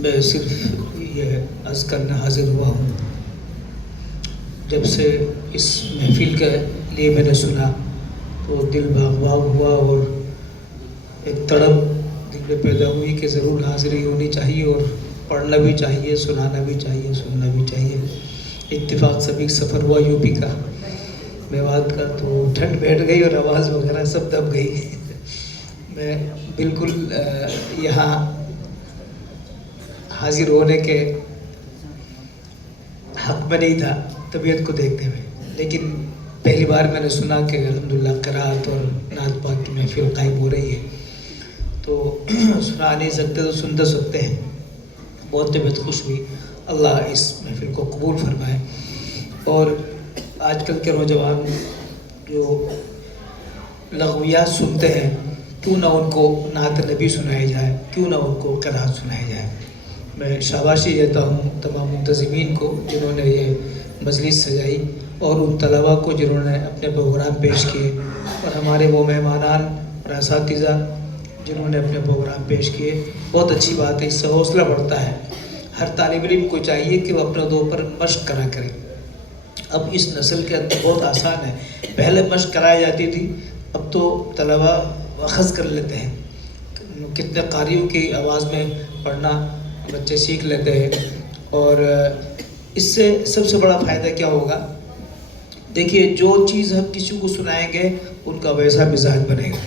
میں صرف یہ عرض کرنا حاضر ہوا ہوں، جب سے اس محفل کے لیے میں نے سنا تو دل باغ باغ ہوا اور ایک تڑپ دل میں پیدا ہوئی کہ ضرور حاضری ہونی چاہیے اور پڑھنا بھی چاہیے، سنانا بھی چاہیے، سننا بھی چاہیے۔ اتفاق سبھی سفر ہوا یو پی کا، میوات کا، تو ٹھنڈ بیٹھ گئی اور آواز وغیرہ سب دب گئی۔ میں بالکل یہاں حاضر ہونے کے حق میں نہیں تھا طبیعت کو دیکھتے ہوئے، لیکن پہلی بار میں نے سنا کہ الحمدللہ قرأت اور نعت پاک کی محفل قائم ہو رہی ہے، تو سنا نہیں سکتے تو سن تو سکتے ہیں۔ بہت طبیعت خوش ہوئی، اللہ اس محفل کو قبول فرمائے۔ اور آج کل کے نوجوان جو لغویات سنتے ہیں، کیوں نہ ان کو نعت نبی سنائی جائے، کیوں نہ ان کو قرأت سنائی جائے۔ میں شاباشی دیتا ہوں تمام منتظمین کو جنہوں نے یہ مجلس سجائی، اور ان طلباء کو جنہوں نے اپنے پروگرام پیش کیے، اور ہمارے وہ مہمانان اور اساتذہ جنہوں نے اپنے پروگرام پیش کیے۔ بہت اچھی بات ہے، اس سے حوصلہ بڑھتا ہے۔ ہر طالب علم کو چاہیے کہ وہ اپنے دو پر مشق کرا کرے۔ اب اس نسل کے اندر بہت آسان ہے، پہلے مشق کرائی جاتی تھی، اب تو طلباء اخذ کر لیتے ہیں۔ کتنے قاریوں کی آواز میں پڑھنا بچے سیکھ لیتے ہیں، اور اس سے سب سے بڑا فائدہ کیا ہوگا؟ دیکھیے، جو چیز ہم کسی کو سنائیں گے ان کا ویسا مزاج بنے گا۔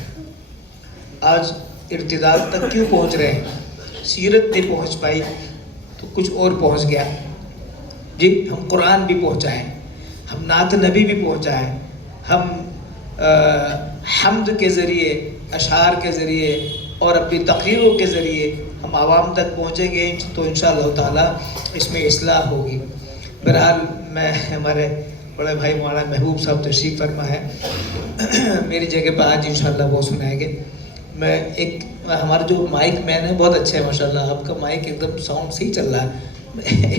آج ارتداد تک کیوں پہنچ رہے ہیں؟ سیرت نہیں پہنچ پائی تو کچھ اور پہنچ گیا۔ جی، ہم قرآن بھی پہنچائیں، ہم نعت نبی بھی پہنچائیں، ہم حمد کے ذریعے، اشعار کے ذریعے اور اپنی تقریروں کے ذریعے ہم عوام تک پہنچیں گے تو انشاءاللہ تعالیٰ اس میں اصلاح ہوگی۔ بہرحال میں ہمارے بڑے بھائی مولانا محبوب صاحب تشریف فرما ہے، میری جگہ پہ آج انشاءاللہ وہ سنائیں گے۔ میں ایک ہمارا جو مائک مین ہے بہت اچھا ہے ماشاءاللہ، آپ کا مائک ایک دم ساؤنڈ صحیح چل رہا ہے۔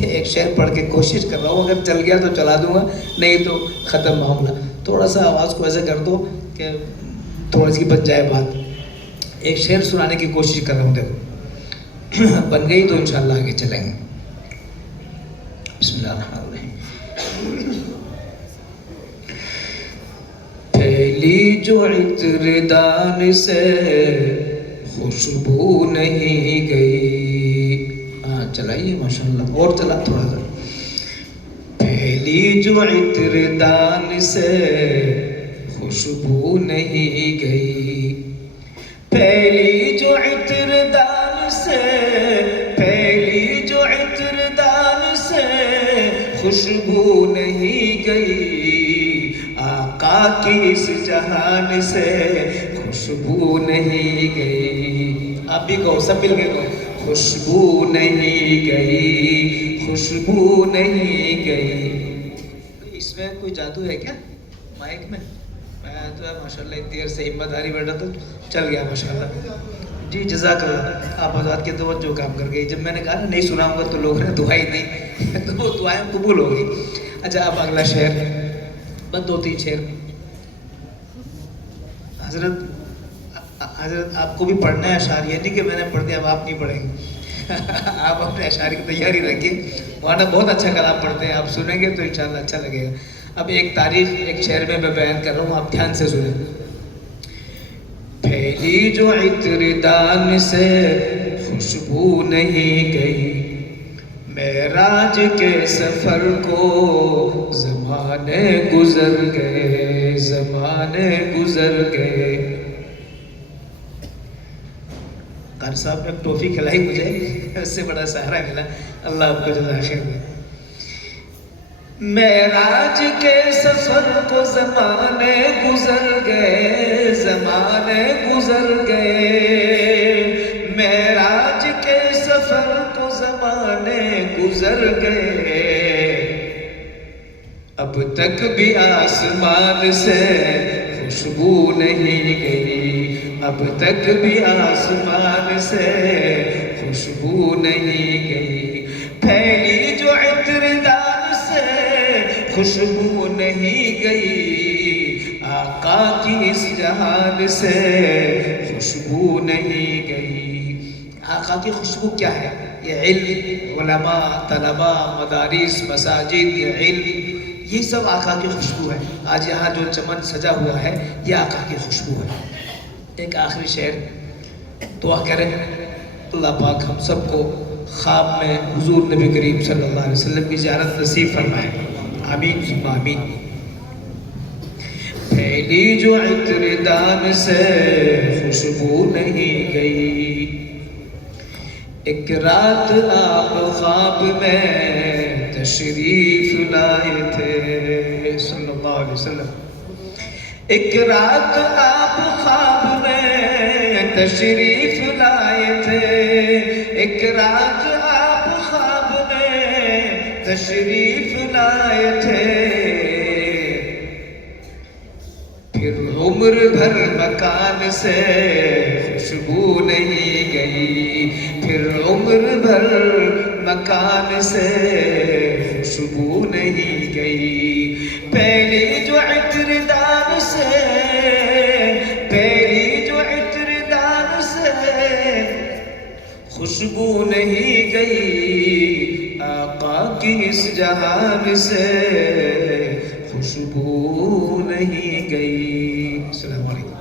ایک شعر پڑھ کے کوشش کر رہا ہوں، اگر چل گیا تو چلا دوں گا، نہیں تو ختم معاملہ۔ تھوڑا سا آواز کو ایسے کر دو کہ تھوڑی سی بچ جائے بات۔ ایک شعر سنانے کی کوشش کر رہا ہوں، دیکھو بن گئی تو انشاءاللہ آگے چلیں گے۔ بسم اللہ الرحمن الرحیم۔ پھیلی جو عطر دان سے خوشبو نہیں گئی، ہاں چلائیے ماشاءاللہ، اور چلا تھوڑا سا۔ پھیلی جو عطر دان سے خوشبو نہیں گئی، پھیلی جو عطر دان سے، پھیلی جو عطر دان سے خوشبو نہیں گئی، آقا کی اس جہان سے خوشبو نہیں گئی۔ آپ بھی کہو، سب مل کے کہو، خوشبو نہیں گئی، خوشبو نہیں گئی۔ اس میں کوئی جادو ہے کیا مائک میں؟ میں تو ماشاءاللہ اتنی دیر سے ہمت آ رہی بیٹھا تو چل گیا ماشاءاللہ۔ جی جزاک اللہ، آپ حضرات کی توجہ کام کر گئی۔ جب میں نے کہا نا نہیں سناؤں گا تو لوگوں نے دعائی نہیں، تو وہ دعائیں قبول ہو گئی۔ اچھا، اب اگلا شعر، بس 2-3 شعر۔ حضرت آپ کو بھی پڑھنا ہے اشعار، یہ نہیں کہ میں نے پڑھ دیا اب آپ نہیں پڑھیں گے۔ آپ اپنے اشعار کی تیاری رکھیے، مولانا بہت اچھا کلام پڑھتے ہیں، آپ سنیں گے تو انشاءاللہ اچھا لگے گا۔ اب ایک تاریخ ایک شعر میں بیان کر رہا ہوں، آپ دھیان سے سنیں۔ پھیلی جو عطر دان سے خوشبو نہیں گئی، معراج کے سفر کو زمانے گزر گئے، زمانے گزر گئے۔ قاری صاحب نے ایک ٹوفی کھلائی مجھے، اس سے بڑا سہارا ملا، اللہ آپ کو جزائے خیر دے۔ معراج کے سفر کو زمانے گزر گئے، زمانے گزر گئے، معراج کے سفر کو زمانے گزر گئے، اب تک بھی آسمان سے خوشبو نہیں گئی، اب تک بھی آسمان سے خوشبو نہیں گئی، پھیلی جو عطر دان سے خوشبو نہیں گئی، آقا کی اس جہان سے خوشبو نہیں گئی۔ آقا کی خوشبو کیا ہے؟ یہ علم، علماء، طلباء، مدارس، مساجد، یہ علم، یہ سب آقا کی خوشبو ہے. آج یہاں جو چمن سجا ہوا ہے یہ آقا کی خوشبو ہے. ایک آخری شعر دعا کریں اللہ پاک ہم سب کو خواب میں حضور نبی کریم صلی اللہ علیہ وسلم کی زیارت نصیب فرمائے. آمین ثم آمین. پھیلی جو عطر دان سے خوشبو نہیں گئی، ایک رات آپ خواب میں تشریف لائے تھے صلی اللہ علیہ وسلم. ایک رات آپ خواب میں تشریف لائے تھے، ایک رات آپ خواب میں تشریف لائے تھے. پھر عمر بھر مکان سے خوشبو نہیں گئی، پھر عمر بھر مکان سے خوشبو نہیں گئی. پہلی جو عطر دان سے، پہلی جو عطر دان سے خوشبو نہیں گئی، آقا کی اس جہان سے خوشبو نہیں گئی. السلام علیکم.